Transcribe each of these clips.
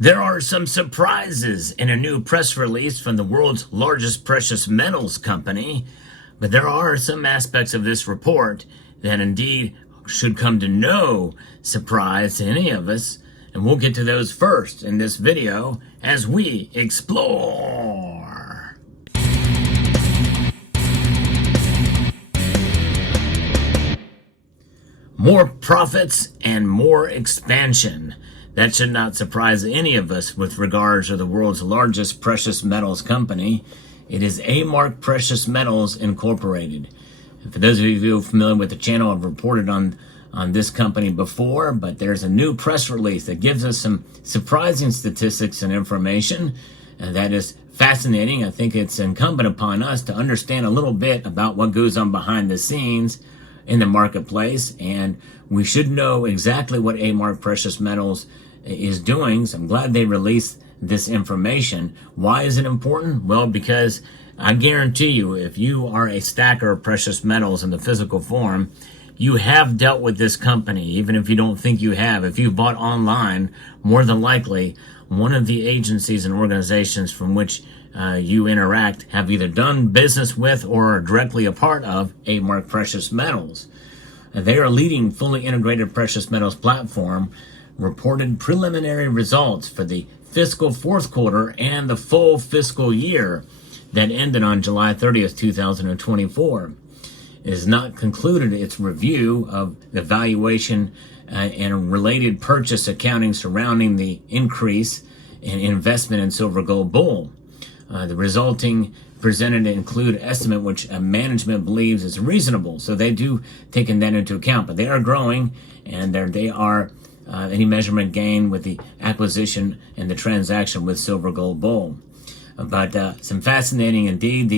There are some surprises in a new press release from the world's largest precious metals company, but there are some aspects of this report that indeed should come to no surprise to any of us, and we'll get to those first in this video as we explore. More profits and more expansion. That should not surprise any of us with regards to the world's largest precious metals company. It is A-Mark Precious Metals Incorporated. And for those of you who are familiar with the channel, I've reported on this company before, but there's a new press release that gives us some surprising statistics and information, and that is fascinating. I think it's incumbent upon us to understand a little bit about what goes on behind the scenes in the marketplace, and we should know exactly what A-Mark Precious Metals is doing. So I'm glad they released this information. Why is it important? Well, because I guarantee you, if you are a stacker of precious metals in the physical form, you have dealt with this company, even if you don't think you have. If you bought online, more than likely, one of the agencies and organizations from which you interact have either done business with or are directly a part of A-Mark Precious Metals. They are a leading fully integrated precious metals platform, reported preliminary results for the fiscal fourth quarter and the full fiscal year that ended on July 30th, 2024. It has not concluded its review of the valuation and related purchase accounting surrounding the increase in investment in silver gold bull. The resulting presented include an estimate which management believes is reasonable, so they do taking that into account. But they are growing, and they are any measurement gain with the acquisition and the transaction with silver gold bull. But some fascinating indeed.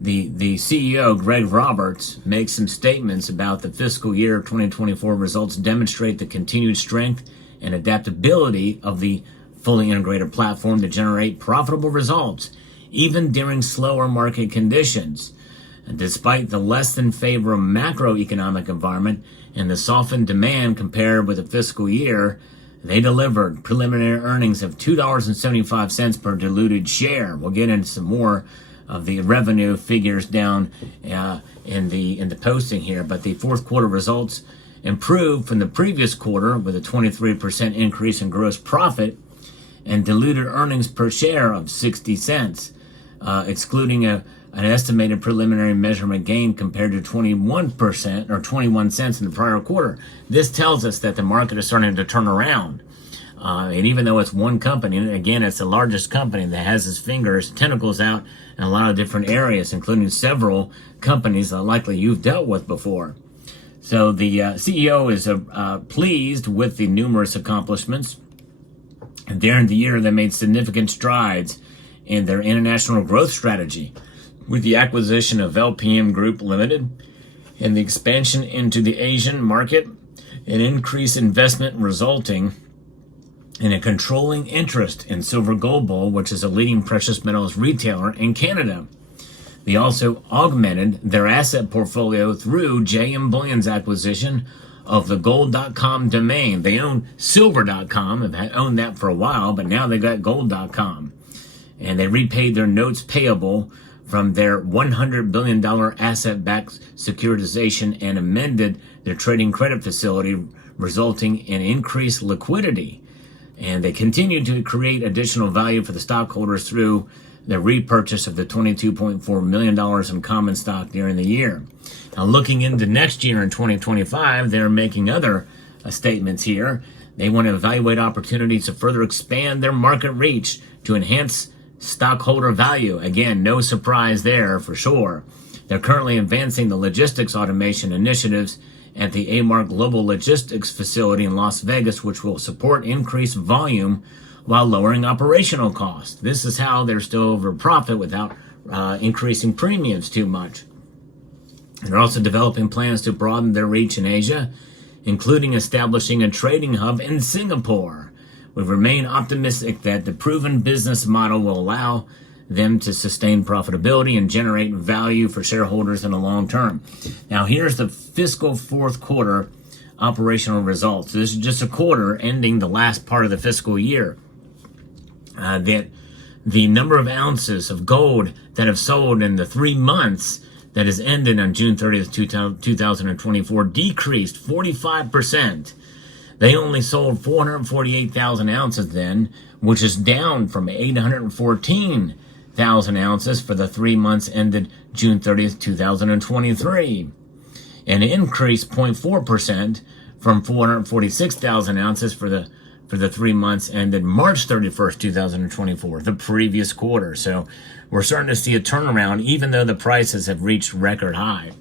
The CEO, Greg Roberts, makes some statements about the fiscal year 2024 results demonstrate the continued strength and adaptability of the fully integrated platform to generate profitable results, even during slower market conditions. And despite the less than favorable macroeconomic environment and the softened demand compared with the fiscal year, they delivered preliminary earnings of $2.75 per diluted share. We'll get into some more of the revenue figures down in the posting here, but the fourth quarter results improved from the previous quarter with a 23% increase in gross profit and diluted earnings per share of 60 cents, excluding an estimated preliminary measurement gain compared to 21% or 21 cents in the prior quarter. This tells us that the market is starting to turn around. And even though it's one company, and again, it's the largest company that has its tentacles out in a lot of different areas, including several companies that likely you've dealt with before. So the CEO is pleased with the numerous accomplishments. And during the year, they made significant strides in their international growth strategy with the acquisition of LPM Group Limited and the expansion into the Asian market and increased investment resulting in a controlling interest in Silver Gold Bull, which is a leading precious metals retailer in Canada. They also augmented their asset portfolio through JM Bullion's acquisition of the gold.com domain. They own silver.com and had owned that for a while, but now they got gold.com. And they repaid their notes payable from their $100 billion asset-backed securitization and amended their trading credit facility, resulting in increased liquidity. And they continued to create additional value for the stockholders through the repurchase of the $22.4 million in common stock during the year. Now, looking into next year in 2025, they're making other statements here. They want to evaluate opportunities to further expand their market reach to enhance stockholder value. Again, no surprise there for sure. They're currently advancing the logistics automation initiatives at the A-Mark Global Logistics facility in Las Vegas, which will support increased volume while lowering operational costs. This is how they're still over profit without increasing premiums too much. They're also developing plans to broaden their reach in Asia, including establishing a trading hub in Singapore. We remain optimistic that the proven business model will allow them to sustain profitability and generate value for shareholders in the long term. Now, here's the fiscal fourth quarter operational results. This is just a quarter ending the last part of the fiscal year. that the number of ounces of gold that have sold in the 3 months that has ended on June 30th, 2024 decreased 45%. They only sold 448,000 ounces then, which is down from 814,000 ounces for the 3 months ended June 30th, 2023. And increased 0.4% from 446,000 ounces for the 3 months ended March 31st, 2024, the previous quarter. So we're starting to see a turnaround, even though the prices have reached record high.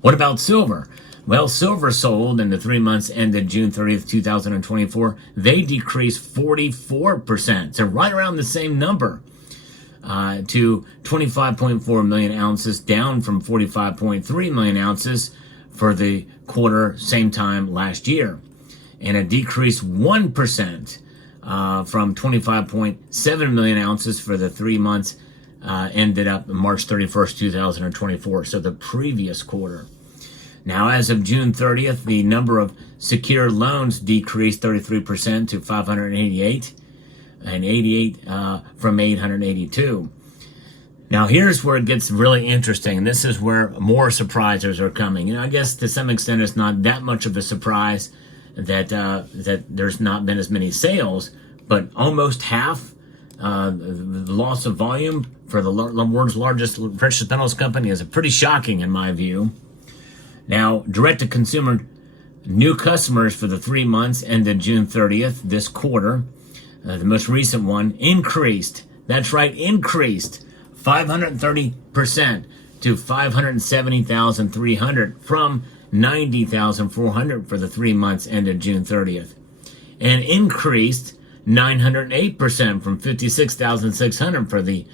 What about silver? Well, silver sold in the 3 months ended June 30th, 2024. They decreased 44%, so right around the same number, to 25.4 million ounces, down from 45.3 million ounces for the quarter same time last year. And it decreased 1% from 25.7 million ounces for the 3 months ended up March 31st, 2024, so the previous quarter. Now, as of June 30th, the number of secured loans decreased 33% to 588, and 88 from 882. Now, here's where it gets really interesting. This is where more surprises are coming. I guess to some extent it's not that much of a surprise that that there's not been as many sales, but almost half the loss of volume for the world's largest precious metals company is pretty shocking in my view. Now, direct-to-consumer new customers for the 3 months ended June 30th, this quarter, the most recent one, increased. That's right, increased 530% to 570,300 from 90,400 for the 3 months ended June 30th, and increased 908% from 56,600 for the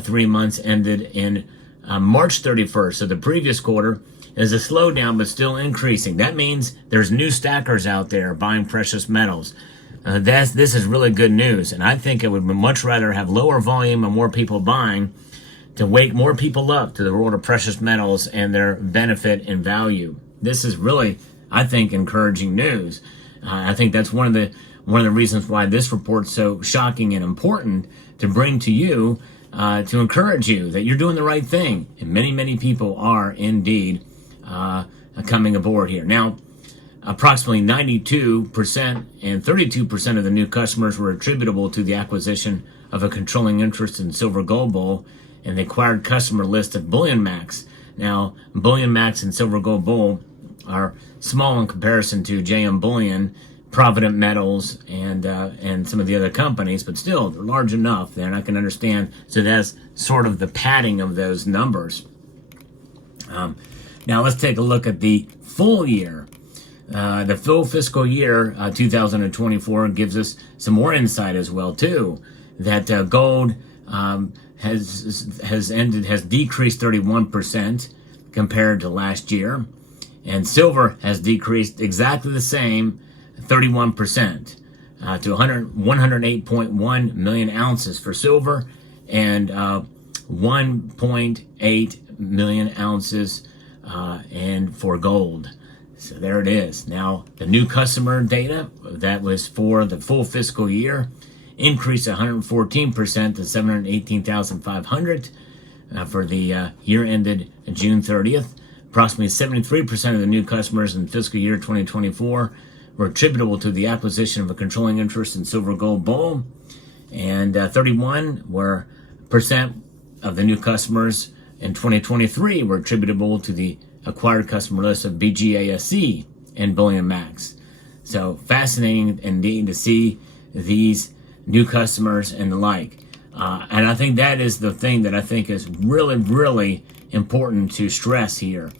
3 months ended in March 31st. So the previous quarter is a slowdown, but still increasing. That means there's new stackers out there buying precious metals. This is really good news, and I think it would much rather have lower volume and more people buying to wake more people up to the world of precious metals and their benefit and value. This is really, I think, encouraging news. I think that's one of the reasons why this report's so shocking and important to bring to you, to encourage you that you're doing the right thing. And many people are indeed coming aboard here. Now, approximately 92% and 32% of the new customers were attributable to the acquisition of a controlling interest in Silver Gold Bull and the acquired customer list of Bullion Max. Now, Bullion Max and Silver Gold Bull are small in comparison to JM Bullion, Provident Metals, and some of the other companies, but still, they're large enough that I can understand. So that's sort of the padding of those numbers. Now let's take a look at the full year. The full fiscal year 2024 gives us some more insight as well too. That gold has decreased 31% compared to last year, and silver has decreased exactly the same, 31%, to 108.1 million ounces for silver and 1.8 million ounces and for gold. So there it is. Now, the new customer data, that was for the full fiscal year, increased 114% to 718,500 for the year ended June 30th. Approximately 73% of the new customers in fiscal year 2024 were attributable to the acquisition of a controlling interest in Silver Gold Bull, and 31% of the new customers in 2023 were attributable to the acquired customer list of BGASC and Bullion Max. So fascinating indeed to see these new customers and the like. And I think that is the thing that I think is really important to stress here.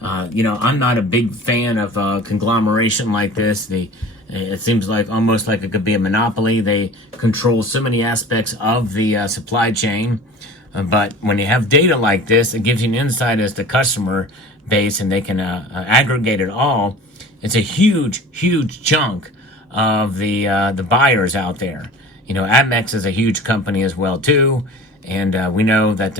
I'm not a big fan of conglomeration like this. It seems like almost like it could be a monopoly. They control so many aspects of the supply chain. But when you have data like this, it gives you an insight as to customer base, and they can aggregate it all. It's a huge chunk of the buyers out there. Amex is a huge company as well too, and we know that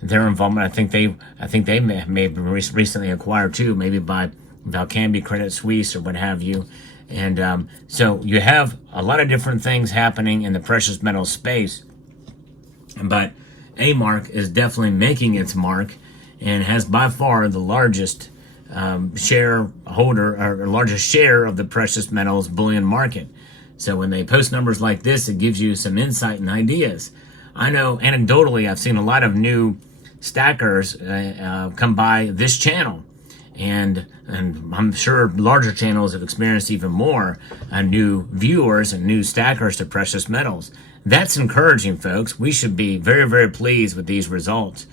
their involvement. I think they may have been recently acquired too, maybe by Valcambi, Credit Suisse, or what have you. And so you have a lot of different things happening in the precious metal space, but A-Mark is definitely making its mark and has by far the largest shareholder or largest share of the precious metals bullion market. So when they post numbers like this, it gives you some insight and ideas. I know anecdotally I've seen a lot of new stackers come by this channel, and I'm sure larger channels have experienced even more new viewers and new stackers to precious metals. That's encouraging, folks. We should be very, very pleased with these results.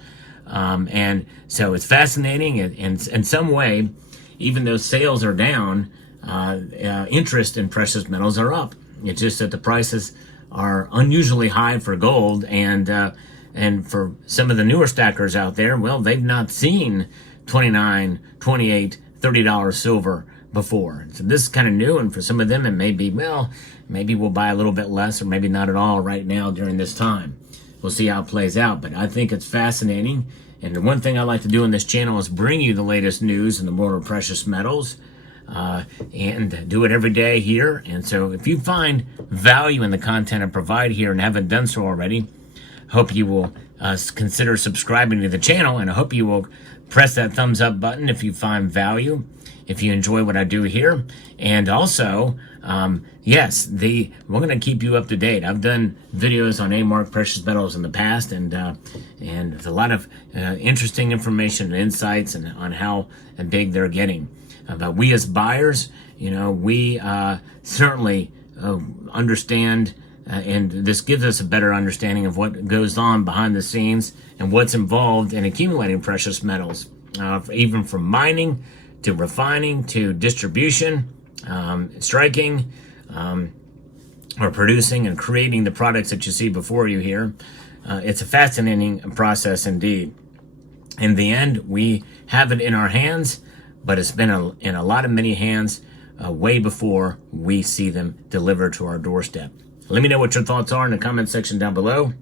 And so it's fascinating. In some way, even though sales are down, interest in precious metals are up. It's just that the prices are unusually high for gold, and for some of the newer stackers out there, well, they've not seen $29, $28, $30 silver before. So this is kind of new, and for some of them it may be, well, maybe we'll buy a little bit less or maybe not at all right now during this time. We'll see how it plays out, but I think it's fascinating. And the one thing I like to do on this channel is bring you the latest news in the world of precious metals, and do it every day here. And so if you find value in the content I provide here and haven't done so already, hope you will consider subscribing to the channel, and I hope you will press that thumbs up button if you find value, if you enjoy what I do here. And also, yes, we're going to keep you up to date. I've done videos on A-Mark precious metals in the past, and there's a lot of interesting information and insights on how big they're getting. But we as buyers, we certainly understand, and this gives us a better understanding of what goes on behind the scenes and what's involved in accumulating precious metals, even from mining to refining to distribution, striking, or producing and creating the products that you see before you here. It's a fascinating process indeed. In the end, we have it in our hands, but it's been in a lot of many hands way before we see them delivered to our doorstep. Let me know what your thoughts are in the comment section down below.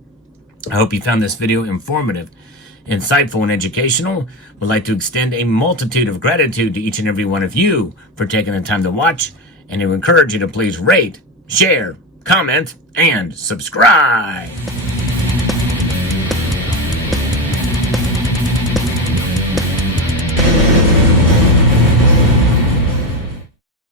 I hope you found this video informative, insightful, and educational. Would like to extend a multitude of gratitude to each and every one of you for taking the time to watch, and to encourage you to please rate, share, comment, and subscribe.